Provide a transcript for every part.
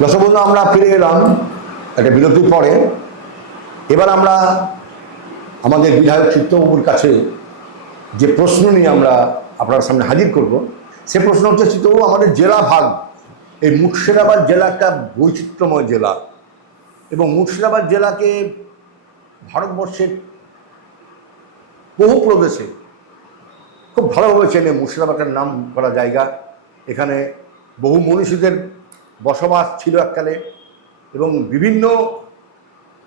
দর্শক বন্ধু, আমরা ফিরে এলাম একটা বিরতির পরে। এবার আমরা আমাদের বিধায়ক চিত্তবাবুর কাছে যে প্রশ্ন নিয়ে আমরা আপনার সামনে হাজির করব, সে প্রশ্ন হচ্ছে, চিত্তবাবু, আমাদের জেলা ভাগ, এই মুর্শিদাবাদ জেলা একটা বৈচিত্র্যময় জেলা এবং মুর্শিদাবাদ জেলাকে ভারতবর্ষের বহু প্রদেশে খুব ভালোভাবে চেনে। মুর্শিদাবাদের নাম করা জায়গা, এখানে বহু মনীষীদের বসবাস ছিল এককালে এবং বিভিন্ন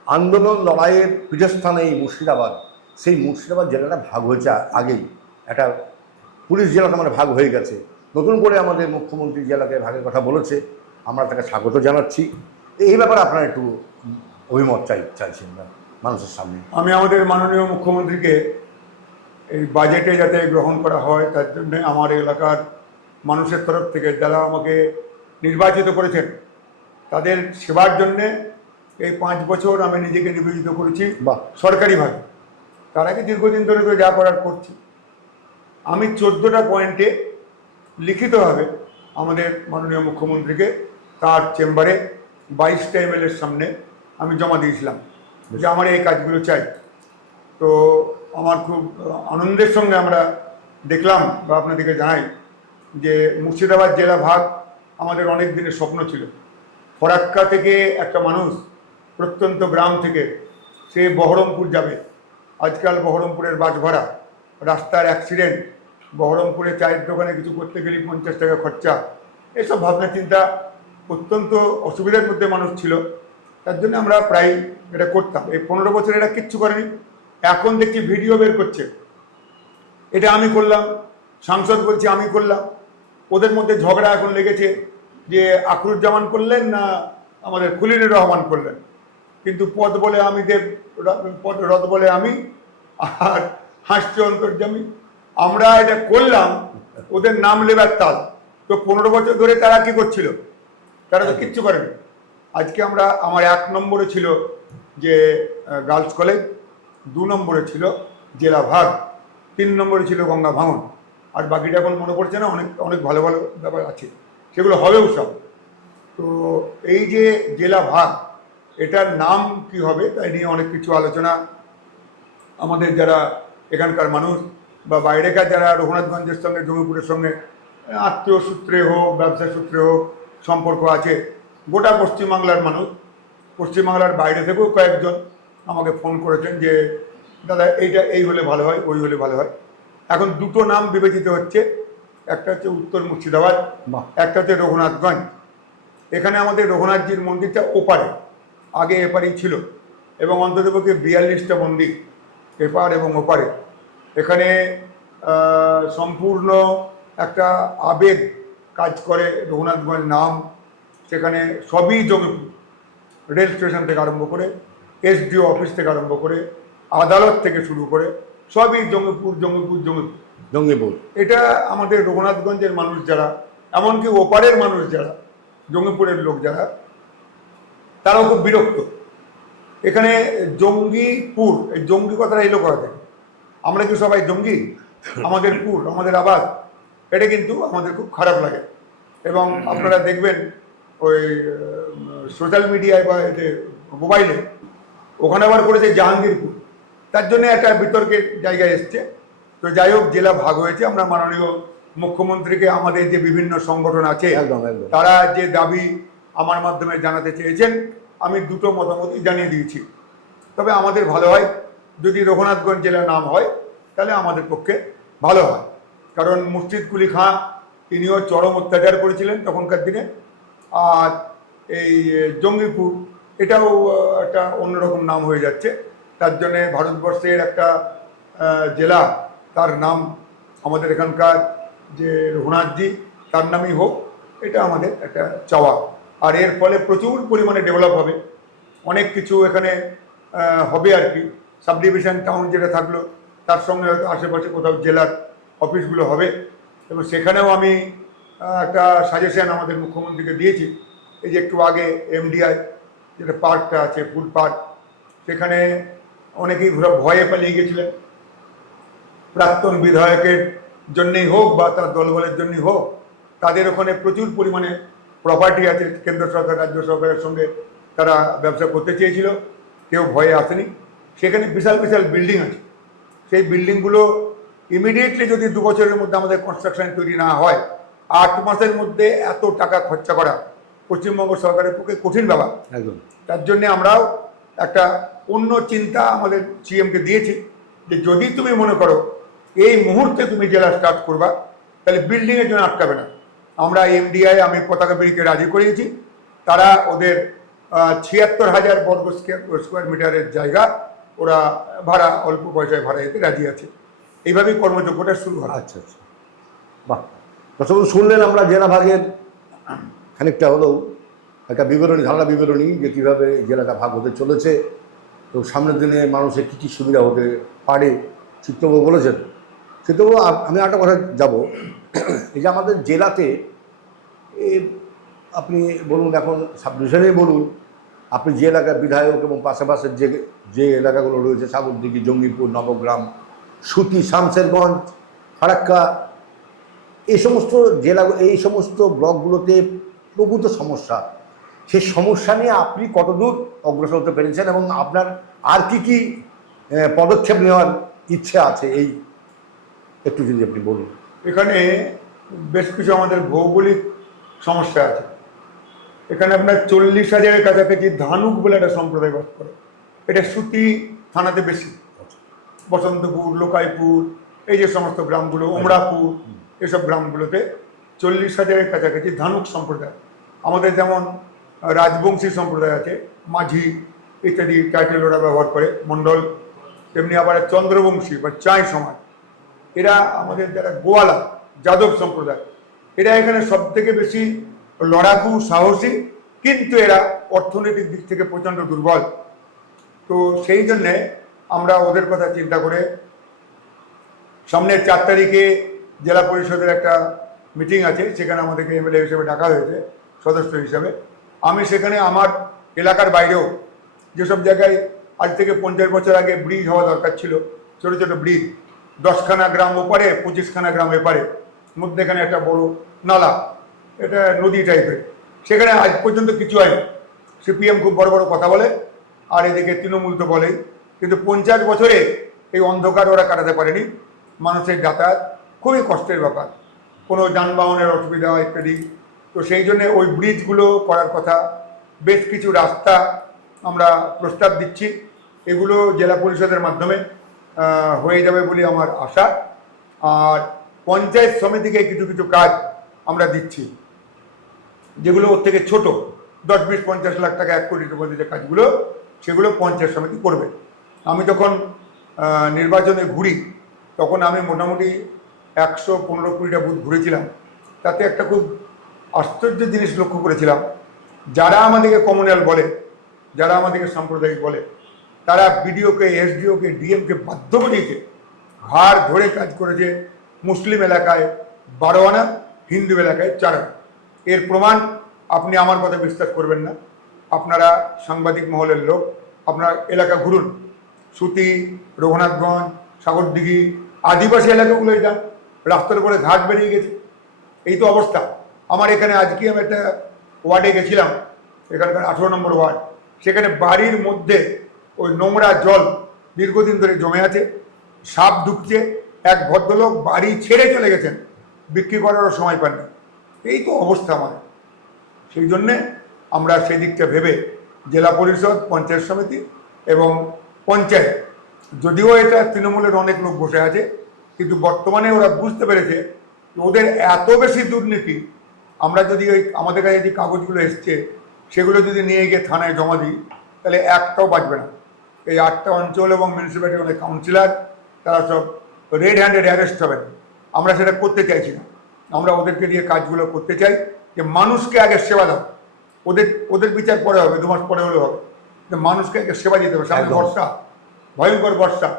আন্দোলন লড়াইয়ের পীঠস্থানে এই মুর্শিদাবাদ। সেই মুর্শিদাবাদ জেলাটা ভাগ হয়েছে আগেই, একটা পুলিশ জেলাটা মানে ভাগ হয়ে গেছে। নতুন করে আমাদের মুখ্যমন্ত্রী জেলাকে ভাগের কথা বলেছে, আমরা তাকে স্বাগত জানাচ্ছি। এই ব্যাপারে আপনারা একটু অভিমত চাইছেন না মানুষের সামনে। আমি আমাদের মাননীয় মুখ্যমন্ত্রীকে এই বাজেটে যাতে গ্রহণ করা হয় তার জন্য আমার এলাকার মানুষের তরফ থেকে যারা আমাকে নির্বাচিত করেছেন তাদের সেবার জন্যে এই 5 বছর আমি নিজেকে নিবেদিত করেছি সরকারিভাবে। তার আগে দীর্ঘদিন ধরে তো যা করার করছি। আমি 14টা পয়েন্টে লিখিতভাবে আমাদের মাননীয় মুখ্যমন্ত্রীকে তার চেম্বারে 22টা এমএলএর সামনে আমি জমা দিয়েছিলাম যে আমার এই কাজগুলো চাই। তো আমার খুব আনন্দের সঙ্গে আমরা দেখলাম বা আপনাদেরকে জানাই যে মুর্শিদাবাদ জেলা ভাগ আমাদের অনেক দিনের স্বপ্ন ছিল। ফরাক্কা থেকে একটা মানুষ প্রত্যন্ত গ্রাম থেকে সে বহরমপুর যাবে, আজকাল বহরমপুরের বাস ভাড়া, রাস্তার অ্যাক্সিডেন্ট, বহরমপুরে চায়ের দোকানে কিছু করতে গেলে 50 টাকা খরচা, এসব ভাবনা চিন্তা অত্যন্ত অসুবিধার মধ্যে মানুষ ছিল। তার জন্য আমরা প্রায় এটা করতাম। এই 15 বছর এটা কিচ্ছু করেনি। এখন দেখছি ভিডিও বের করছে, এটা আমি করলাম, সাংসদ বলছে আমি করলাম। ওদের মধ্যে ঝগড়া এখন লেগেছে যে আখরুজ্জামান করলেন না আমাদের খলিলুর রহমান করলেন, কিন্তু পদ বলে আমি দেব, পদ রদ বলে আমি, আর হাসছে অন্তর্যামী। আমরা এটা করলাম, ওদের নাম লেবার তাল। তো 15 বছর ধরে তারা কি করছিল? তারা তো কিচ্ছু করেনি। আজকে আমরা, আমার 1 নম্বরে ছিল যে গার্লস কলেজ, 2 নম্বরে ছিল জেলা ভাগ, 3 নম্বরে ছিল গঙ্গা ভাঙন, আর বাকিটা এখন মনে পড়ছে না। অনেক অনেক ভালো ভালো ব্যাপার আছে, সেগুলো হবেও সব। তো এই যে জেলা ভাগ, এটার নাম কি হবে তাই নিয়ে অনেক কিছু আলোচনা আমাদের যারা এখানকার মানুষ বা বাইরেকার যারা রঘুনাথগঞ্জের সঙ্গে, জঙ্গিপুরের সঙ্গে আত্মীয় সূত্রে হোক, ব্যবসা সূত্রে হোক সম্পর্ক আছে, গোটা পশ্চিমবাংলার মানুষ, পশ্চিমবাংলার বাইরে থেকেও কয়েকজন আমাকে ফোন করেছেন যে দাদা এইটা এই হলে ভালো হয়, ওই হলে ভালো হয়। এখন 2টো নাম বিবেচিত হচ্ছে, একটা হচ্ছে উত্তর মুর্শিদাবাদ, একটা হচ্ছে রঘুনাথগঞ্জ। এখানে আমাদের রঘুনাথজির মন্দিরটা ওপারে, আগে এপারেই ছিল, এবং অন্ততপক্ষে 42টা মন্দির এপার এবং ওপারে। এখানে সম্পূর্ণ একটা আবেগ কাজ করে রঘুনাথগঞ্জ নাম। সেখানে সবই জঙ্গিপুর, রেল স্টেশন থেকে আরম্ভ করে, এসডিও অফিস থেকে আরম্ভ করে, আদালত থেকে শুরু করে সবই জঙ্গিপুর জঙ্গিপুর জঙ্গিপুর জঙ্গিপুর। এটা আমাদের রঘুনাথগঞ্জের মানুষ যারা, এমনকি ওপারের মানুষ যারা, জঙ্গিপুরের লোক যারা, তারাও খুব বিরক্ত। এখানে জঙ্গিপুর, এই জঙ্গি কথাটা এলো কোথা থেকে? আমরা কি সবাই জঙ্গি? আমাদের পুর, আমাদের আবাস, এটা কিন্তু আমাদের খুব খারাপ লাগে। এবং আপনারা দেখবেন ওই সোশ্যাল মিডিয়ায় বা এতে মোবাইলে, ওখানে আবার করেছে জাহাঙ্গীরপুর, তার জন্য একটা বিতর্কের জায়গায় এসছে। তো যাই হোক, জেলা ভাগ হয়েছে। আমরা মাননীয় মুখ্যমন্ত্রীকে আমাদের যে বিভিন্ন সংগঠন আছে তারা যে দাবি আমার মাধ্যমে জানাতে চেয়েছেন, আমি 2টো মতামতই জানিয়ে দিয়েছি। তবে আমাদের ভালো হয় যদি রঘুনাথগঞ্জ জেলা নাম হয়, তাহলে আমাদের পক্ষে ভালো হয়। কারণ মুর্শিদ কুলি খাঁ তিনিও চরম অত্যাচার করেছিলেন তখনকার দিনে। আর এই জঙ্গিপুর, এটাও একটা অন্যরকম নাম হয়ে যাচ্ছে। তার জন্যে ভারতবর্ষের একটা জেলা, তার নাম আমাদের এখানকার যে রঘুনাথজি, তার নামই হোক, এটা আমাদের একটা চাওয়া। আর এর ফলে প্রচুর পরিমাণে ডেভেলপ হবে, অনেক কিছু এখানে হবে আর কি। সাব ডিভিশন টাউন যেটা থাকলো, তার সঙ্গে হয়তো আশেপাশে কোথাও জেলার অফিসগুলো হবে। এবং সেখানেও আমি একটা সাজেশন আমাদের মুখ্যমন্ত্রীকে দিয়েছি। এই যে একটু আগে এমডিআই যেটা পার্কটা আছে, ফুড পার্ক, সেখানে অনেকেই ভয়ে পালিয়ে গেছিলেন। প্রাক্তন বিধায়কের জন্যেই হোক বা তার দলবলের জন্যই হোক, তাদের ওখানে প্রচুর পরিমাণে প্রপার্টি আছে, কেন্দ্র সরকার রাজ্য সরকারের সঙ্গে তারা ব্যবসা করতে চেয়েছিল, কেউ ভয়ে আসেনি। সেখানে বিশাল বিশাল বিল্ডিং আছে, সেই বিল্ডিংগুলো ইমিডিয়েটলি যদি 2 বছরের মধ্যে আমাদের কনস্ট্রাকশন তৈরি না হয়, 8 মাসের মধ্যে এত টাকা খরচা করা পশ্চিমবঙ্গ সরকারের পক্ষে কঠিন ব্যাপার। একদম। তার জন্যে আমরাও একটা অন্য চিন্তা আমাদের সিএমকে দিয়েছি যে যদি তুমি মনে করো এই মুহূর্তে তুমি জেলা স্টার্ট করবা, তাহলে বিল্ডিংয়ের জন্য আটকাবে না। আমরা এমডিআই, আমি পতাকা বিড়িকে রাজি করিয়েছি, তারা ওদের ৭৬,০০০ বর্গ স্কোয়ার মিটারের জায়গা ওরা ভাড়া, অল্প পয়সায় ভাড়া দিতে রাজি আছে। এইভাবেই কর্মযোগ্যটা শুরু হয়। আচ্ছা আচ্ছা, বাহ। দর্শক শুনলেন আমরা জেলা ভাগের খানিকটা হলেও একটা বিবরণী, ধারণা বিবরণী যে কীভাবে জেলাটা ভাগ হতে চলেছে এবং সামনের দিনে মানুষের কী কী সুবিধা হতে পারে চিত্তবাবু বলেছেন। চিত্তবাবু, আমি একটা কথা যাব, এই যে আমাদের জেলাতে আপনি বলুন, এখন সাব ডিভিশনেই বলুন, আপনি যে এলাকার বিধায়ক এবং পাশাপাশের যে এলাকাগুলো রয়েছে, সাগরদিঘি, জঙ্গিপুর, নবগ্রাম, সুতি, শামশেরগঞ্জ, ফারাক্কা, এই সমস্ত এই সমস্ত ব্লকগুলোতে প্রভূত সমস্যা, সেই সমস্যা নিয়ে আপনি কতদূর অগ্রসর হতে পেরেছেন এবং আপনার আর কি কি পদক্ষেপ নেওয়ার ইচ্ছে আছে, এই একটু যদি আপনি বলুন। এখানে বেশ কিছু আমাদের ভৌগোলিক সমস্যা আছে। এখানে আপনার 40,000-এর কাছাকাছি ধানুক বলে একটা সম্প্রদায় বাস করে। এটা সুতি থানাতে বেশি, বসন্তপুর, লোকাইপুর, এই যে সমস্ত গ্রামগুলো, ওমরাপুর, এসব গ্রামগুলোতে 40,000-এর কাছাকাছি ধানুক সম্প্রদায়। আমাদের যেমন রাজবংশী সম্প্রদায় আছে, মাঝি ইত্যাদি টাইটেল ওরা ব্যবহার করে, মণ্ডল, তেমনি আবার চন্দ্রবংশী বা চাই সমাজ, এরা আমাদের যারা গোয়ালা যাদব সম্প্রদায়, এরা এখানে সব থেকে বেশি লড়াকু, সাহসী, কিন্তু এরা অর্থনৈতিক দিক থেকে প্রচণ্ড দুর্বল। তো সেই জন্যে আমরা ওদের কথা চিন্তা করে সামনের 4 তারিখে জেলা পরিষদের একটা মিটিং আছে, সেখানে আমাদেরকে এমএলএ হিসেবে ডাকা হয়েছে, সদস্য হিসাবে। আমি সেখানে আমার এলাকার বাইরেও যেসব জায়গায় আজ থেকে 50 বছর আগে ব্রিজ হওয়া দরকার ছিল, ছোটো ছোটো ব্রিজ, 10খানা গ্রাম ওপারে, 25খানা গ্রাম এপারে, মধ্যেখানে একটা বড় নালা, এটা নদী টাইপের, সেখানে আজ পর্যন্ত কিছু হয়নি। সিপিএম খুব বড় বড় কথা বলে, আর এদিকে তৃণমূল তো বলেই, কিন্তু 50 বছরে এই অন্ধকার ওরা কাটাতে পারেনি। মানুষের যাতায়াত খুবই কষ্টের ব্যাপার, কোনো যানবাহনের অসুবিধা ইত্যাদি। তো সেই জন্যে ওই ব্রিজগুলো করার কথা, বেশ কিছু রাস্তা আমরা প্রস্তাব দিচ্ছি, এগুলো জেলা পরিষদের মাধ্যমে হয়ে যাবে বলে আমার আশা। আর পঞ্চায়েত সমিতিকে কিছু কিছু কাজ আমরা দিচ্ছি, যেগুলো ওর থেকে ছোট, 10, 20, 50 লাখ টাকা, 1 কোটির মধ্যে যে কাজগুলো, সেগুলো পঞ্চায়েত সমিতি করবে। আমি যখন নির্বাচনে ঘুরি, তখন আমি মোটামুটি 115-20টা বুথ ঘুরেছিলাম। তাতে একটা খুব আশ্চর্য জিনিস লক্ষ্য করেছিলাম, যারা আমাদেরকে কমিউনাল বলে, যারা আমাদেরকে সাম্প্রদায়িক বলে, তারা বিডিওকে, এসডিওকে, ডিএমকে বাধ্য করিয়েছে, ঘাড় ধরে কাজ করেছে। মুসলিম এলাকায় 12 আনা, হিন্দু এলাকায় 4 আনা। এর প্রমাণ আপনি আমার কথা বিশ্বাস করবেন না, আপনারা সাংবাদিক মহলের লোক, আপনার এলাকা ঘুরুন, সুতি, রঘুনাথগঞ্জ, সাগরদিঘি, আদিবাসী এলাকাগুলোয় যান, রাস্তার উপরে ঘাট বেরিয়ে গেছে। এই তো অবস্থা। আমার এখানে আজকে আমি একটা ওয়ার্ডে গেছিলাম, এখানকার 18 নম্বর ওয়ার্ড, সেখানে বাড়ির মধ্যে ওই নোংরা জল দীর্ঘদিন ধরে জমে আছে, সাপ ঢুকছে। এক ভদ্রলোক বাড়ি ছেড়ে চলে গেছেন, বিক্রি করারও সময় পাননি। এই তো অবস্থা আমাদের। সেই জন্যে আমরা সেদিকটা ভেবে জেলা পরিষদ, পঞ্চায়েত সমিতি এবং পঞ্চায়েত, যদিও এটা তৃণমূলের অনেক লোক বসে আছে, কিন্তু বর্তমানে ওরা বুঝতে পেরেছে ওদের এত বেশি দুর্নীতি, আমরা যদি ওই আমাদের কাছে যে কাগজগুলো এসছে সেগুলো যদি নিয়ে গিয়ে থানায় জমা দিই, তাহলে একটাও বাঁচবে না। এই 8টা অঞ্চল এবং মিউনিসিপ্যালিটির অনেক কাউন্সিলর, তারা সব রেড হ্যান্ডেড অ্যারেস্ট হবেন। আমরা সেটা করতে চাইছি না। আমরা ওদেরকে দিয়ে কাজগুলো করতে চাই যে মানুষকে আগে সেবা দাও, ওদের বিচার পরে হবে, 2 মাস পরে হলেও হবে, যে মানুষকে আগে সেবা দিতে হবে। সামনে বর্ষা, ভয়ঙ্কর বর্ষা,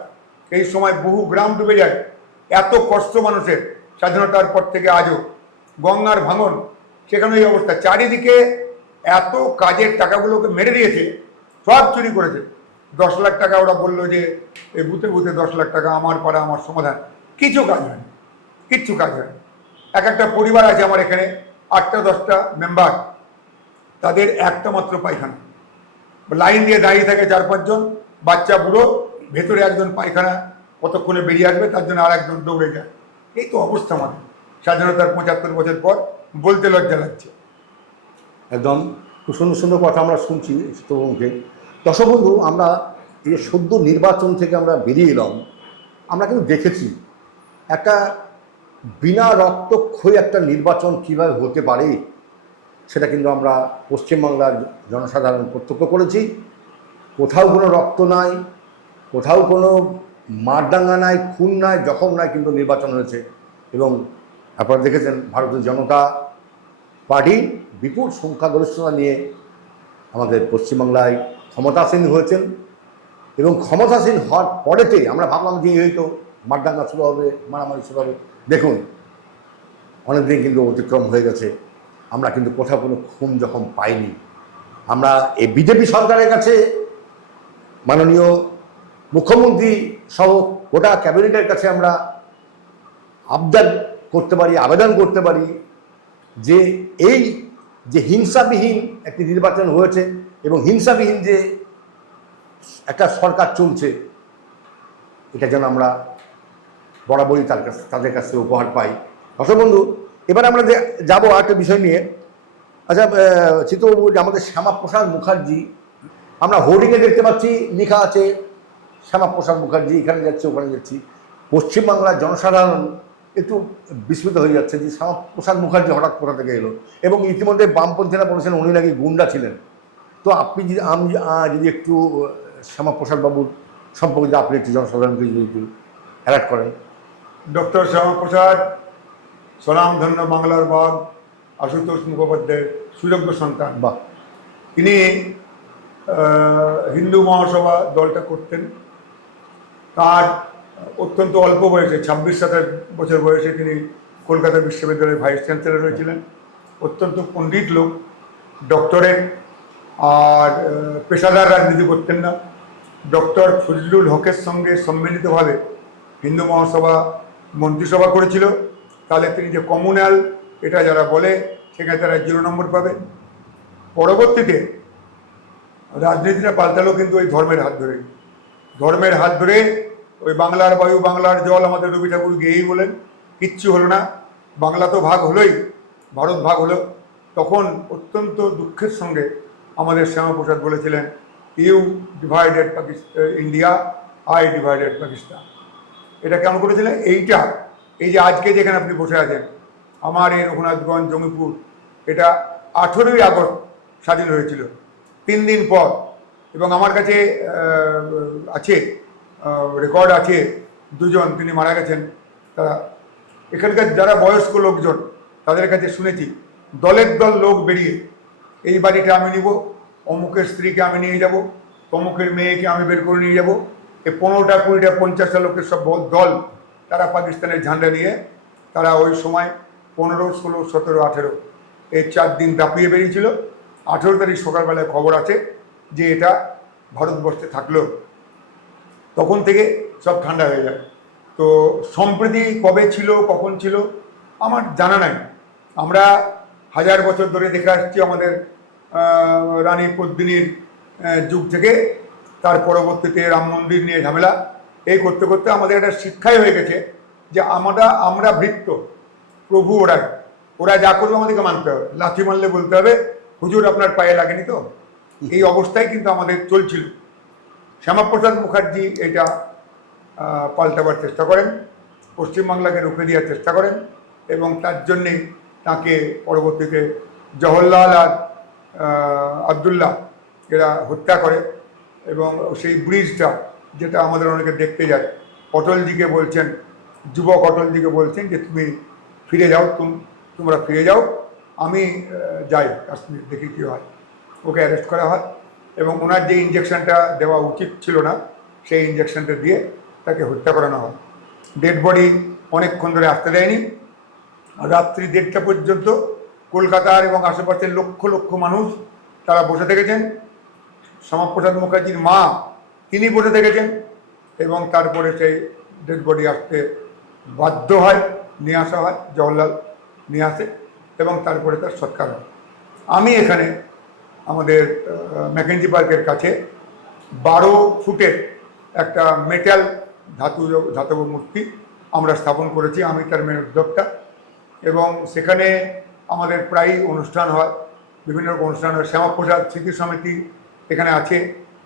এই সময় বহু গ্রাম ডুবে যায়। এত কষ্ট মানুষের স্বাধীনতার পর থেকে আজও, গঙ্গার ভাঙন, সেখানে এই অবস্থা। চারিদিকে এত কাজের টাকাগুলোকে মেরে দিয়েছে, সব চুরি করেছে। 10 লাখ টাকা ওরা বললো যে এই বুথে বুথে 10 লাখ টাকা, আমার পাড়া আমার সমাধান। কিছু কাজ হয়নি, কিচ্ছু কাজ হয়নি। এক একটা পরিবার আছে আমার এখানে, 8টা 10টা মেম্বার, তাদের একটা মাত্র পায়খানা, লাইন দিয়ে দাঁড়িয়ে থাকে 4-5 জন, বাচ্চা বুড়ো, ভেতরে একজন পায়খানা কতক্ষণে বেরিয়ে আসবে তার জন্য আর একজন দৌড়ে যায়। এই তো অবস্থা আমাদের স্বাধীনতার 75 বছর পর, বলতে লজ্জা লাগছে। একদম খুব সুন্দর সুন্দর কথা আমরা শুনছি চিত্তবঙ্গে। দর্শক বন্ধু, আমরা এই যে সদ্য নির্বাচন থেকে আমরা বেরিয়ে এলাম, আমরা কিন্তু দেখেছি একটা বিনা রক্তক্ষয়ী একটা নির্বাচন কীভাবে হতে পারে, সেটা কিন্তু আমরা পশ্চিমবাংলার জনসাধারণ প্রত্যক্ষ করেছি। কোথাও কোনো রক্ত নাই, কোথাও কোনো মারদাঙ্গা নাই, খুন নাই, জখম নাই, কিন্তু নির্বাচন হয়েছে। এবং আপনারা দেখেছেন ভারতীয় জনতা পার্টি বিপুল সংখ্যাগরিষ্ঠতা নিয়ে আমাদের পশ্চিমবাংলায় ক্ষমতাসীন হয়েছেন। এবং ক্ষমতাসীন হওয়ার পরেতে আমরা ভাবলাম যে হয়তো মারদাঙ্গা শুরু হবে, মারামারি শুরু হবে। দেখুন, অনেকদিন কিন্তু অতিক্রম হয়ে গেছে, আমরা কিন্তু কোথাও কোনো খুন জখম পাইনি। আমরা এই বিজেপি সরকারের কাছে মাননীয় মুখ্যমন্ত্রী সহ গোটা ক্যাবিনেটের কাছে আমরা আবদার করতে পারি, আবেদন করতে পারি যে এই যে হিংসাবিহীন একটি নির্বাচন হয়েছে এবং হিংসাবিহীন যে একটা সরকার চলছে, এটা যেন আমরা বরাবরই তাদের কাছে উপহার পাই। দর্শক বন্ধু, এবার আমরা যাবো আরেকটা বিষয় নিয়ে। আচ্ছা চিত্তবাবু, যে আমাদের শ্যামাপ্রসাদ মুখার্জি, আমরা হোর্ডিংয়ে দেখতে পাচ্ছি লেখা আছে শ্যামাপ্রসাদ মুখার্জি এখানে যাচ্ছে ওখানে যাচ্ছি। পশ্চিমবাংলার জনসাধারণ একটু বিস্মিত হয়ে যাচ্ছে যে শ্যামাপ্রসাদ মুখার্জি হঠাৎ কোথা থেকে এলো। এবং ইতিমধ্যে বামপন্থীরা বলেছেন উনি নাকি গুন্ডা ছিলেন। তো আপনি যদি যদি একটু শ্যামাপ্রসাদ বাবুর সম্পর্কে আপনি একটু জনসাধারণকে যদি একটু অ্যালার্ট করেন। ডক্টর শ্যামাপ্রসাদ স্বনামধন্য বাংলার বাঘ আশুতোষ মুখোপাধ্যায়ের সুযোগ্য সন্তান। বাহ। তিনি হিন্দু মহাসভা দলটা করতেন। তার অত্যন্ত অল্প বয়সে 26-27 বছর বয়সে তিনি কলকাতা বিশ্ববিদ্যালয়ের ভাইস চ্যান্সেলর হয়েছিলেন। অত্যন্ত পণ্ডিত লোক, ডক্টরেট, আর পেশাদার রাজনীতি করতেন না। ডক্টর ফজলুল হকের সঙ্গে সম্মিলিতভাবে হিন্দু মহাসভা মন্ত্রিসভা করেছিল। তাহলে তিনি যে কমিউনাল এটা যারা বলে সেখানে তারা 0 নম্বর পাবে। পরবর্তীতে রাজনীতিটা পাল্টালো কিন্তু ওই ধর্মের হাত ধরে ওই বাংলার বায়ু বাংলার জল আমাদের রবি ঠাকুর গেয়েই বলেন, কিচ্ছু হলো না। বাংলা তো ভাগ হলোই, ভারত ভাগ হলো। তখন অত্যন্ত দুঃখের সঙ্গে আমাদের শ্যামাপ্রসাদ বলেছিলেন, you divided India, I divided Pakistan. এটা কেমন করেছিলেন? এই যে আজকে যেখানে আপনি বসে আছেন, আমার এই রঘুনাথগঞ্জ জঙ্গিপুর, এটা 18ই আগস্ট স্বাধীন হয়েছিল, 3 দিন পর। এবং আমার কাছে আছে রেকর্ড আছে, 2 জন তিনি মারা গেছেন। তারা এখানকার যারা বয়স্ক লোকজন তাদের কাছে শুনেছি দলের দল লোক বেরিয়ে এই বাড়িটা আমি নিব, অমুকের স্ত্রীকে আমি নিয়ে যাব, তমুকের মেয়েকে আমি বের করে নিয়ে যাব। এই 15টা 20টা 50টা লোকের সব দল, তারা পাকিস্তানের ঝান্ডা নিয়ে তারা ওই সময় 15, 16, 17, 18 এই 4 দিন দাপিয়ে বেরিয়েছিল। 18 তারিখ সকালবেলায় খবর আছে যে এটা ভারতবর্ষে থাকলো। তখন থেকে সব ঠান্ডা হয়ে যায়। তো সম্প্রতি কবে ছিল, কখন ছিল আমার জানা নাই। আমরা 1000 বছর ধরে দেখে আসছি আমাদের রানী পদ্মিনীর যুগ থেকে। তার পরবর্তীতে রাম মন্দির নিয়ে ঝামেলা, এই করতে করতে আমাদের একটা শিক্ষাই হয়ে গেছে যে আমরা ভৃত্য, প্রভু ওরা যা করবে আমাদেরকে মানতে হবে। লাথি মারলে বলতে হবে হুজুর আপনার পায়ে লাগেনি তো। এই অবস্থায় কিন্তু আমাদের চলছিল। শ্যামাপ্রসাদ মুখার্জি এটা পাল্টাবার চেষ্টা করেন, পশ্চিমবাংলাকে রুখে দেওয়ার চেষ্টা করেন, এবং তার জন্যে তাকে পরবর্তীতে জওহরলাল আর আবদুল্লাহ এরা হত্যা করে। এবং সেই ব্রিজটা যেটা আমাদের অনেকে দেখতে যায়, অটলজিকে বলছেন, যুবক অটলজিকে বলছেন যে তুমি ফিরে যাও, তোমরা ফিরে যাও, আমি যাই কাশ্মীর, দেখি কী হয়। ওকে অ্যারেস্ট করা হয় এবং ওনার যে ইঞ্জেকশনটা দেওয়া উচিত ছিল না সেই ইঞ্জেকশনটা দিয়ে তাকে হত্যা করানো হয়। ডেড বডি অনেকক্ষণ ধরে আসতে দেয়নি। রাত্রি 1:30টা পর্যন্ত কলকাতার এবং আশেপাশের লক্ষ লক্ষ মানুষ তারা বসে থেকেছেন। শ্যামাপ্রসাদ মুখার্জির মা তিনি বসে থেকেছেন এবং তারপরে সেই ডেড বডি আসতে বাধ্য হয়, নিয়ে আসা হয়, জওহরলাল নিয়ে আসে এবং তারপরে তার সৎকার হয়। আমি এখানে আমাদের ম্যাকেঞ্জি পার্কের কাছে 12 ফুটের একটা মেটাল ধাতব মূর্তি আমরা স্থাপন করেছি, আমি তার মেন উদ্যোক্তা। এবং সেখানে আমাদের প্রায়ই অনুষ্ঠান হয়, বিভিন্ন রকম অনুষ্ঠান হয়। শ্যামাপ্রসাদ স্মৃতি সমিতি এখানে আছে,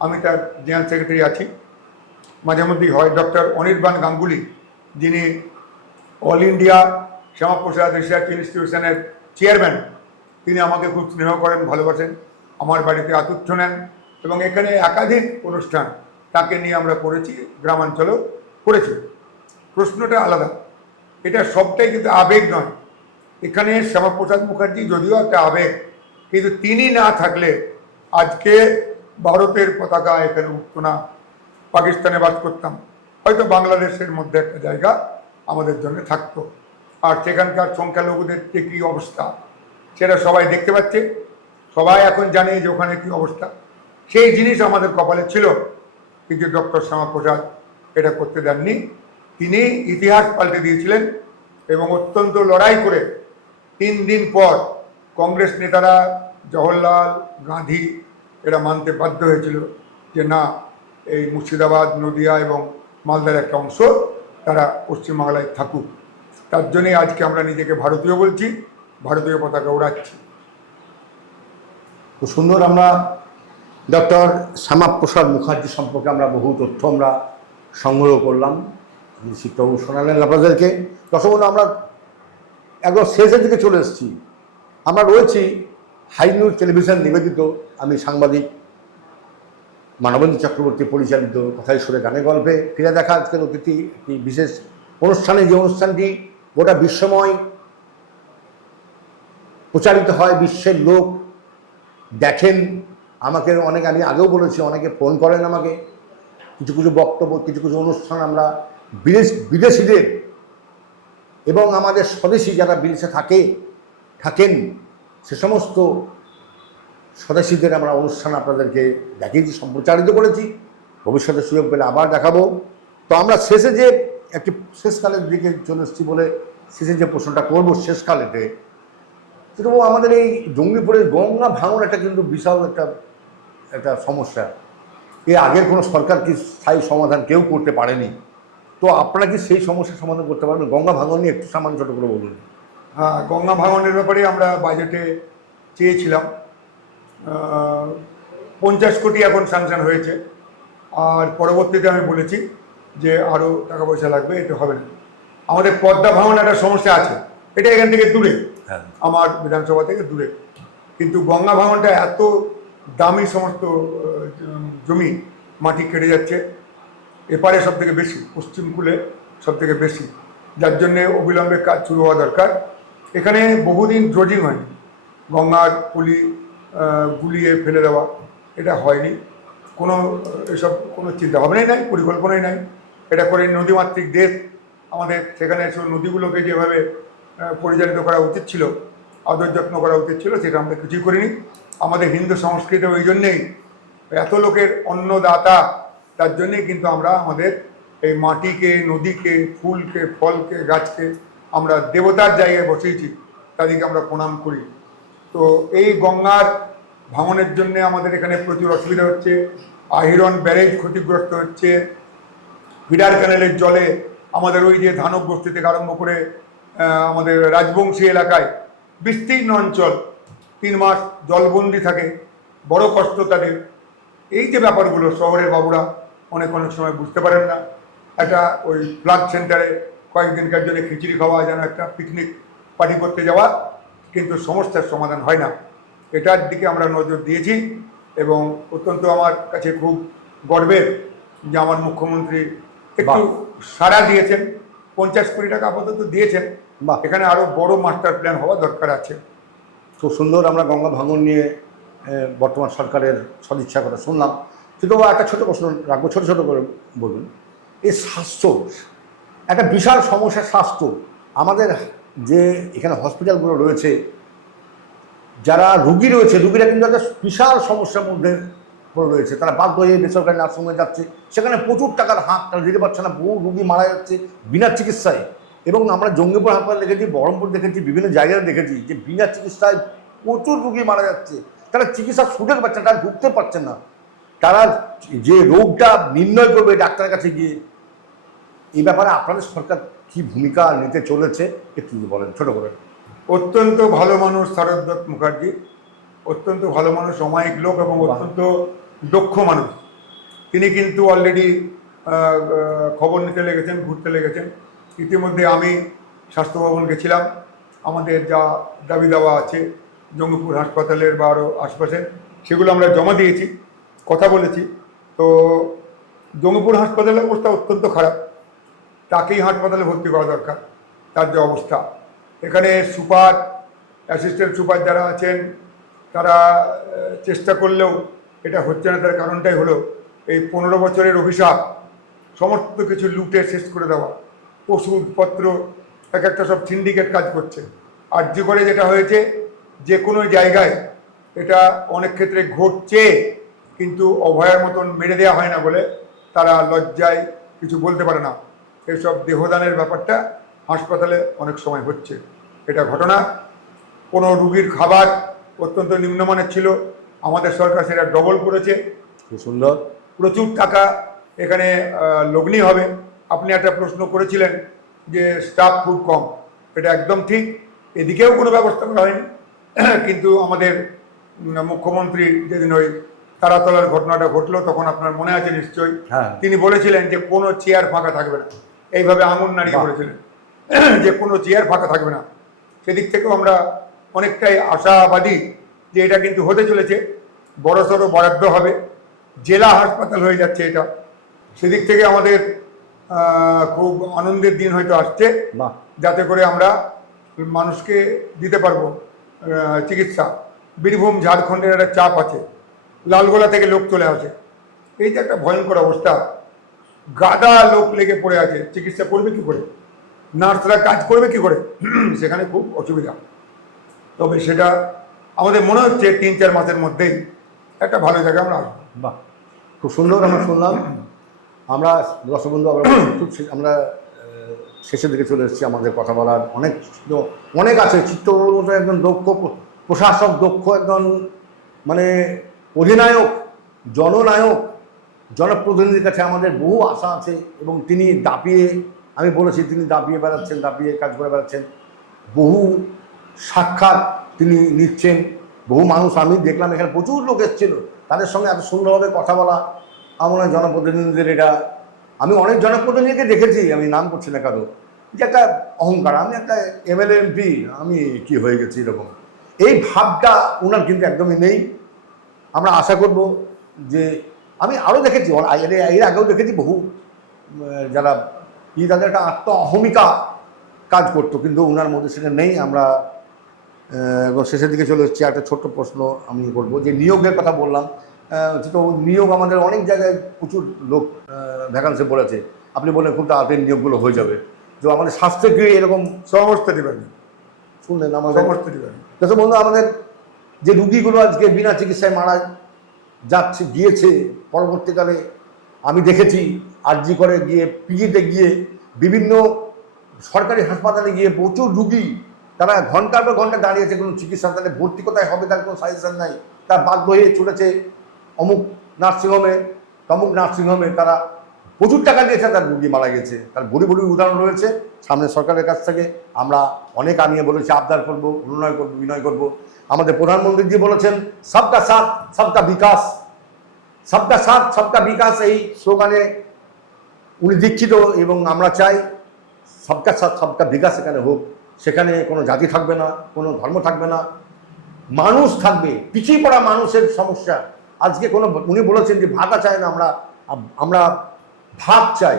আমি তার জেনারেল সেক্রেটারি আছি। মাঝে মধ্যেই হয়। ডক্টর অনির্বাণ গাঙ্গুলি, যিনি অল ইন্ডিয়া শ্যামাপ্রসাদ রিসার্চ ইনস্টিটিউশনের চেয়ারম্যান, তিনি আমাকে খুব স্নেহ করেন, ভালোবাসেন, আমার বাড়িতে আতিথ্য নেন এবং এখানে একাধিক অনুষ্ঠান তাকে নিয়ে আমরা করেছি, গ্রামাঞ্চলেও করেছি। প্রশ্নটা আলাদা, এটা সবটাই কিন্তু আবেগ নয়। এখানে শ্যামাপ্রসাদ মুখার্জি যদিও একটা আবেগ, কিন্তু তিনি না থাকলে আজকে ভারতের পতাকা এখানে উঠত না, পাকিস্তানে বাস করতাম, হয়তো বাংলাদেশের মধ্যে একটা জায়গা আমাদের জন্য থাকতো। আর সেখানকার সংখ্যালঘুদের যে কী অবস্থা সেটা সবাই দেখতে পাচ্ছে, সবাই এখন জানে যে ওখানে কী অবস্থা। সেই জিনিস আমাদের কপালে ছিল, কিন্তু ডক্টর শ্যামাপ্রসাদ এটা করতে দেননি। তিনি ইতিহাস পাল্টে দিয়েছিলেন এবং অত্যন্ত লড়াই করে 3 দিন পর কংগ্রেস নেতারা, জওহরলাল, গান্ধী এরা মানতে বাধ্য হয়েছিল যে না, এই মুর্শিদাবাদ, নদিয়া এবং মালদার একটা অংশ তারা পশ্চিমবাংলায় থাকুক। তার জন্যই আজকে আমরা নিজেকে ভারতীয় বলছি, ভারতীয় পতাকা উড়াচ্ছি। খুব সুন্দর। আমরা ডক্টর শ্যামাপ্রসাদ মুখার্জি সম্পর্কে আমরা বহু তথ্য আমরা সংগ্রহ করলাম, শিক্ষকবাবু শোনালেন আপনাদেরকে। দর্শক বন্ধু, আমরা একদম শেষের দিকে চলে এসেছি। আমরা রয়েছি হাই নিউজ টেলিভিশন নিবেদিত, আমি সাংবাদিক মানবেন্দ্র চক্রবর্তী পরিচালিত কথায় সুরে গানে গল্পে ফিরে দেখা আজকের অতিথি একটি বিশেষ অনুষ্ঠানে, যে অনুষ্ঠানটি গোটা বিশ্বময় প্রচারিত হয়, বিশ্বের লোক দেখেন। আমাকে অনেক, আমি আগেও বলেছি, অনেকে ফোন করেন আমাকে, কিছু কিছু বক্তব্য, কিছু কিছু অনুষ্ঠান আমরা বিদেশিদের এবং আমাদের স্বদেশী যারা বিদেশে থাকেন সে সমস্ত স্বদেশীদের আমরা অনুষ্ঠান আপনাদেরকে দেখিয়েছি, সম্প্রচারিত করেছি। ভবিষ্যতে সুযোগ পেলে আবার দেখাবো। তো আমরা শেষে যে একটি শেষকালের দিকে চলে এসেছি বলে শেষে যে প্রশ্নটা করবো শেষকালেতে, সেটা আমাদের এই জঙ্গিপুরের গঙ্গা ভাঙন একটা কিন্তু বিশাল একটা সমস্যা। এর আগের কোনো সরকার কি স্থায়ী সমাধান কেউ করতে পারেনি। তো আপনারা কি সেই সমস্যার সমাধান করতে পারবেন? গঙ্গা ভাঙন নিয়ে একটু সামান্য ছোটো করে বলুন। হ্যাঁ, গঙ্গা ভাঙনের ব্যাপারে আমরা বাজেটে চেয়েছিলাম 50 কোটি এখন স্যাংশন হয়েছে। আর পরবর্তীতে আমি বলেছি যে আরও টাকা পয়সা লাগবে, এতে হবে না। আমাদের পদ্মা ভাঙন একটা সমস্যা আছে, এটা এখান থেকে দূরে, আমার বিধানসভা থেকে দূরে। কিন্তু গঙ্গা ভাঙনটা এত দামি সমস্ত জমি, মাটি কেটে যাচ্ছে, এপারে সব থেকে বেশি, পশ্চিম কূলে সব থেকে বেশি, যার জন্যে অবিলম্বে কাজ শুরু হওয়া দরকার। এখানে বহুদিন ড্রজিং হয়নি, গঙ্গার পলি গুলিয়ে ফেলে দেওয়া এটা হয়নি, কোনো এসব কোনো চিন্তাভাবনাই নাই, পরিকল্পনাই নাই। এটা করে নদীমাতৃক দেশ আমাদের, সেখানে সব নদীগুলোকে যেভাবে পরিচালিত করা উচিত ছিল, আদর যত্ন করা উচিত ছিল, সেটা আমরা কিছুই করিনি। আমাদের হিন্দু সংস্কৃতি ওই জন্যেই এত লোকের অন্নদাতা, তার জন্যেই কিন্তু আমরা আমাদের এই মাটিকে, নদীকে, ফুলকে, ফলকে, গাছকে আমরা দেবতার জায়গায় বসিয়েছি, তাদেরকে আমরা প্রণাম করি। তো এই গঙ্গার ভাঙনের জন্য আমাদের এখানে প্রচুর অসুবিধা হচ্ছে। আহিরন ব্যারেজ ক্ষতিগ্রস্ত হচ্ছে, ফিডার ক্যানেলের জলে আমাদের ওই যে ধানক বস্তি থেকে আরম্ভ করে আমাদের রাজবংশী এলাকায় বিস্তীর্ণ অঞ্চল 3 মাস জলবন্দি থাকে, বড় কষ্ট তাদের। এই যে ব্যাপারগুলো শহরের বাবুরা অনেক সময় বুঝতে পারেন না। একটা ওই ফ্লাড সেন্টারে কয়েকদিনকার জন্য খিচুড়ি খাওয়া, যেন একটা পিকনিক পার্টি করতে যাওয়া, কিন্তু সমস্যার সমাধান হয় না। এটার দিকে আমরা নজর দিয়েছি এবং অত্যন্ত আমার কাছে খুব গর্বের যে আমার মুখ্যমন্ত্রী একটু সাড়া দিয়েছেন, 50 কোটি টাকা আপাতত দিয়েছেন। এখানে আরও বড় মাস্টার প্ল্যান হওয়া দরকার আছে। খুব সুন্দর। আমরা গঙ্গা ভাঙন নিয়ে বর্তমান সরকারের সদিচ্ছার কথা শুনলাম। শুধু একটা ছোটো প্রশ্ন রাখবো, ছোটো করে বলুন। এই স্বাস্থ্য একটা বিশাল সমস্যা। স্বাস্থ্য আমাদের যে এখানে হসপিটালগুলো রয়েছে, যারা রুগী রয়েছে, রুগীরা কিন্তু একটা বিশাল সমস্যার মধ্যে রয়েছে। তারা বাধ্য হয়ে বেসরকারি নার্সিংহোমে যাচ্ছে, সেখানে প্রচুর টাকার হাত তারা দিতে পারছে না, বহু রুগী মারা যাচ্ছে বিনা চিকিৎসায়। এবং আমরা জঙ্গিপুর হাসপাতাল দেখেছি, বহরমপুর দেখেছি, বিভিন্ন জায়গায় দেখেছি যে বিনা চিকিৎসায় প্রচুর রুগী মারা যাচ্ছে। তারা চিকিৎসার সুযোগ পাচ্ছে না, তারা ঢুকতে পারছে না। তারা যে রোগটা নির্ণয় করবে ডাক্তারের কাছে গিয়ে, এই ব্যাপারে আপনাদের সরকার কি ভূমিকা নিতে চলেছে একটু বলেন ছোট করে। অত্যন্ত ভালো মানুষ শারদত্ত মুখার্জি, অত্যন্ত ভালো মানুষ, অমায়িক লোক এবং অত্যন্ত দক্ষ মানুষ। তিনি কিন্তু অলরেডি খবর নিতে লেগেছেন, ঘুরতে লেগেছেন। ইতিমধ্যে আমি স্বাস্থ্য ভবন গেছিলাম, আমাদের যা দাবি দাওয়া আছে জঙ্গিপুর হাসপাতালের বা আরও আশপাশে, সেগুলো আমরা জমা দিয়েছি, কথা বলেছি। তো জঙ্গিপুর হাসপাতালের অবস্থা অত্যন্ত খারাপ, তাকেই হাসপাতালে ভর্তি করা দরকার, তার যে অবস্থা। এখানে সুপার, অ্যাসিস্ট্যান্ট সুপার যারা আছেন তারা চেষ্টা করলেও এটা হচ্ছে না। তার কারণটাই হলো এই 15 বছরের অভিশাপ, সমস্ত কিছু লুটে শেষ করে দেওয়া, ওষুধপত্র এক একটা সব সিন্ডিকেট কাজ করছে। আর যে করে যেটা হয়েছে, যে কোনো জায়গায় এটা অনেক ক্ষেত্রে ঘটছে, কিন্তু অভয়ের মতন মেরে দেওয়া হয় না বলে তারা লজ্জায় কিছু বলতে পারে না। এসব দেহদানের ব্যাপারটা হাসপাতালে অনেক সময় হচ্ছে, এটা ঘটনা। কোনো রুগীর খাবার অত্যন্ত নিম্নমানের ছিল, আমাদের সরকার সেটা ডবল করেছে, খুব সুন্দর। প্রচুর টাকা এখানে লগ্নি হবে। আপনি একটা প্রশ্ন করেছিলেন যে স্টাফ খুব কম, এটা একদম ঠিক, এদিকেও কোনো ব্যবস্থা করা হয়নি। কিন্তু আমাদের মুখ্যমন্ত্রী যেদিন ওই তারাতলার ঘটনাটা ঘটলো, তখন আপনার মনে আছে নিশ্চয়ই, তিনি বলেছিলেন যে কোনো চেয়ার ফাঁকা থাকবে না, এইভাবে আঙুল নাড়িয়ে বলেছিলেন যে কোনো চেয়ার ফাঁকা থাকবে না। সেদিক থেকেও আমরা অনেকটাই আশাবাদী যে এটা কিন্তু হতে চলেছে, বড়সড় বরাদ্দ হবে, জেলা হাসপাতাল হয়ে যাচ্ছে এটা। সেদিক থেকে আমাদের খুব আনন্দের দিন হয়তো আসছে, যাতে করে আমরা মানুষকে দিতে পারবো চিকিৎসা। বীরভূম ঝাড়খণ্ডের একটা চাপ আছে, লালগোলা থেকে লোক চলে আসে, এই যে একটা ভয়ঙ্কর অবস্থা, গাদা লোক লেগে পড়ে আছে, চিকিৎসা করবে কি করে, নার্সরা কাজ করবে কি করে, সেখানে খুব অসুবিধা। তবে সেটা আমাদের মনে হচ্ছে 3-4 মাসের মধ্যেই একটা ভালো জায়গা আমরা আসবো। বাহ, খুব সুন্দর। আমরা শুনলাম। আমরা দর্শক বন্ধু, আমরা শেষের দিকে চলে এসেছি। আমাদের কথা বলার অনেক আছে। চিত্তবাবুর মতো একজন দক্ষ প্রশাসক, দক্ষ একজন মানে অধিনায়ক, জননায়ক, জনপ্রতিনিধির কাছে আমাদের বহু আশা আছে। এবং তিনি দাপিয়ে, আমি বলেছি, তিনি দাপিয়ে বেড়াচ্ছেন, দাপিয়ে কাজ করে বেড়াচ্ছেন। বহু সাক্ষাৎ তিনি নিচ্ছেন, বহু মানুষ, আমি দেখলাম এখানে প্রচুর লোক এসেছিল, তাদের সঙ্গে এত সুন্দরভাবে কথা বলা। আমার মনে হয় জনপ্রতিনিধিদের এটা, আমি অনেক জনপ্রতিনিধিকে দেখেছি, আমি নাম করছি না কারো, যে একটা অহংকার, আমি একটা MLA MP, আমি কি হয়ে গেছি এরকম, এই ভাবটা ওনার কিন্তু একদমই নেই। আমরা আশা করব যে, আমি আরও দেখেছি, এর আগেও দেখেছি বহু যারা তাদের একটা আত্ম অহমিকা কাজ করতো, কিন্তু ওনার মধ্যে সেটা নেই। আমরা এবং শেষের দিকে চলে এসেছি। একটা ছোট্ট প্রশ্ন আমি করবো, যে নিয়োগের কথা বললাম, তো নিয়োগ আমাদের অনেক জায়গায় প্রচুর লোক ভ্যাকান্সি পড়েছে। আপনি বললেন খুব তাড়াতাড়ি নিয়োগগুলো হয়ে যাবে। তো আমাদের স্বাস্থ্যগৃহে এরকম সমস্ত ডিপার্টমেন্ট শুনলেন, আমাদের সমস্ত ডিপার্টমেন্ট, যত বন্ধু, আমাদের যে রুগীগুলো আজকে বিনা চিকিৎসায় মারা গিয়েছে, পরবর্তীকালে আমি দেখেছি আরজি করে গিয়ে, পিজিতে গিয়ে, বিভিন্ন সরকারি হাসপাতালে গিয়ে প্রচুর রুগী, তারা ঘন্টার পর ঘন্টা দাঁড়িয়েছে, কোনো চিকিৎসা, তাহলে ভর্তি কোথায় হবে তার কোনো সাজেশন নাই। তার বাধ্য হয়ে চলেছে অমুক নার্সিংহোমে, তমুক নার্সিংহোমে, তারা প্রচুর টাকা দিয়েছে, তার রুগী মারা গেছে। তার ভুরি ভুরি উদাহরণ রয়েছে সামনে সরকারের কাছ থেকে। আমরা অনেক আনিয়ে বলেছি, আবদার করবো, অনুনয় করবো, বিনয় করবো। আমাদের প্রধানমন্ত্রীজি বলেছেন সবকা সাথ সবকা বিকাশ, সবকা সাথ সবকা বিকাশ, এই স্লোগানে উনি দীক্ষিত। এবং আমরা চাই সবকা সাথ সবকা বিকাশ এখানে হোক। সেখানে কোনো জাতি থাকবে না, কোনো ধর্ম থাকবে না, মানুষ থাকবে। পিছিয়ে পড়া মানুষের সমস্যা আজকে কোনো, উনি বলেছেন যে ভাতা চাই না, আমরা ভাত চাই।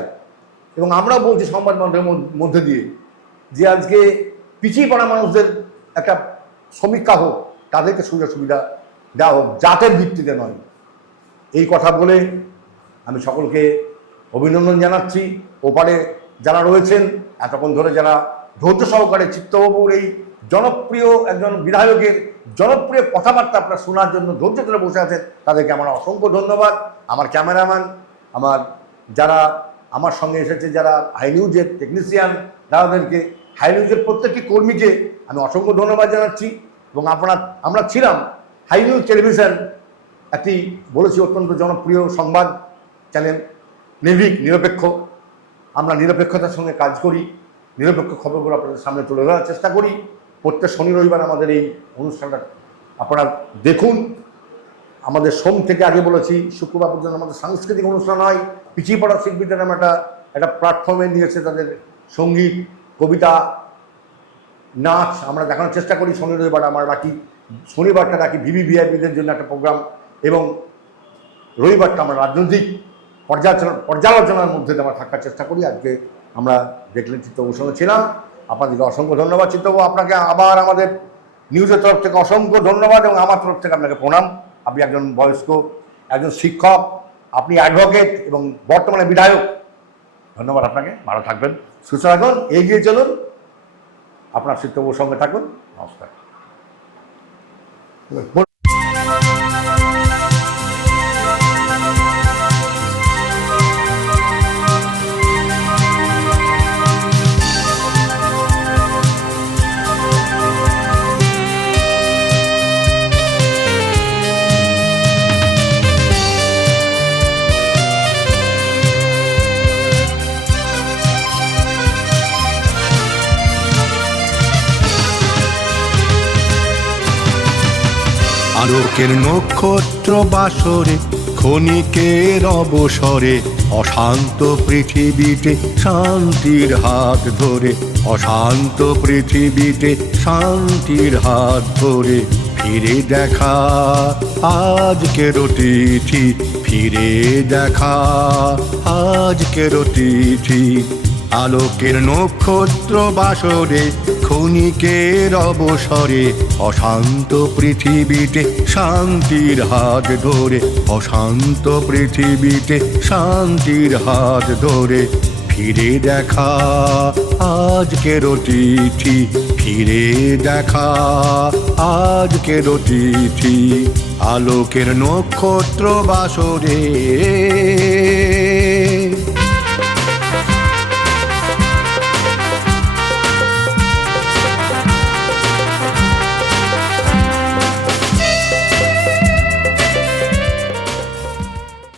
এবং আমরা বলছি সংবাদ মাধ্যমের মধ্যে দিয়ে যে আজকে পিছিয়ে পড়া মানুষদের একটা সমীক্ষা হোক, তাদেরকে সুযোগ সুবিধা দেওয়া হোক, জাতের ভিত্তিতে নয়। এই কথা বলে আমি সকলকে অভিনন্দন জানাচ্ছি। ওপারে যারা রয়েছেন এতক্ষণ ধরে, যারা ধৈর্য সহকারে চিত্তবাবুর এই জনপ্রিয় একজন বিধায়কের জনপ্রিয় কথাবার্তা আপনারা শোনার জন্য ধৈর্য ধরে বসে আছেন, তাদেরকে আমার অসংখ্য ধন্যবাদ। আমার ক্যামেরাম্যান, আমার যারা আমার সঙ্গে এসেছে, যারা হাই নিউজের টেকনিশিয়ান, তাদেরকে, হাই নিউজের প্রত্যেকটি কর্মীকে আমি অসংখ্য ধন্যবাদ জানাচ্ছি। এবং আমরা ছিলাম হাই নিউজ টেলিভিশন একটি বলেছি অত্যন্ত জনপ্রিয় সংবাদ চ্যানেল, নিরপেক্ষ। আমরা নিরপেক্ষতার সঙ্গে কাজ করি, নিরপেক্ষ খবরগুলো আপনাদের সামনে তুলে ধরার চেষ্টা করি। প্রত্যেক শনি রবিবার আমাদের এই অনুষ্ঠানটা আপনারা দেখুন। আমাদের সোম থেকে আগে বলেছি শুক্রবার পর্যন্ত আমাদের সাংস্কৃতিক অনুষ্ঠান হয়। পিছিয়ে পড়া শিল্পীদের নামে একটা প্ল্যাটফর্মে নিয়েছে তাদের সঙ্গীত, কবিতা, নাচ আমরা দেখানোর চেষ্টা করি শনি রবিবার। আমার রাখি শনিবারটা রাখি ভিভিভিআইপিদের জন্য একটা প্রোগ্রাম, এবং রবিবারটা আমরা রাজনৈতিক পর্যালোচনার মধ্যে আমরা থাকার চেষ্টা করি। আজকে আমরা দেখলেন চিত্তবাবুর সঙ্গে ছিলাম। আপনাদেরকে অসংখ্য ধন্যবাদ চিত্তবাবু, আপনাকে আবার আমাদের নিউজের তরফ থেকে অসংখ্য ধন্যবাদ, এবং আমার তরফ থেকে আপনাকে প্রণাম। আপনি একজন বয়স্ক, একজন শিক্ষক, আপনি অ্যাডভোকেট এবং বর্তমানে বিধায়ক। ধন্যবাদ আপনাকে, ভালো থাকবেন, সুস্থ থাকুন, এগিয়ে চলুন, আপনার চিত্তবাবুর সঙ্গে থাকুন। নমস্কার। আলোকের নক্ষত্র বাসরে ক্ষণিকের অবসরে অশান্ত পৃথিবীতে শান্তির হাত ধরে, অশান্ত পৃথিবীতে শান্তির হাত ধরে ফিরে দেখা আজকের তিথি, ফিরে দেখা আজকের তিথি। আলোকের নক্ষত্র বাসরে ক্ষণিকের অবসরে অশান্ত পৃথিবীতে শান্তির হাত ধরে, অশান্ত পৃথিবীতে শান্তির হাত ধরে ফিরে দেখা আজকের তিথি, ফিরে দেখা আজকের তিথি। আলোকের নক্ষত্র বাসরে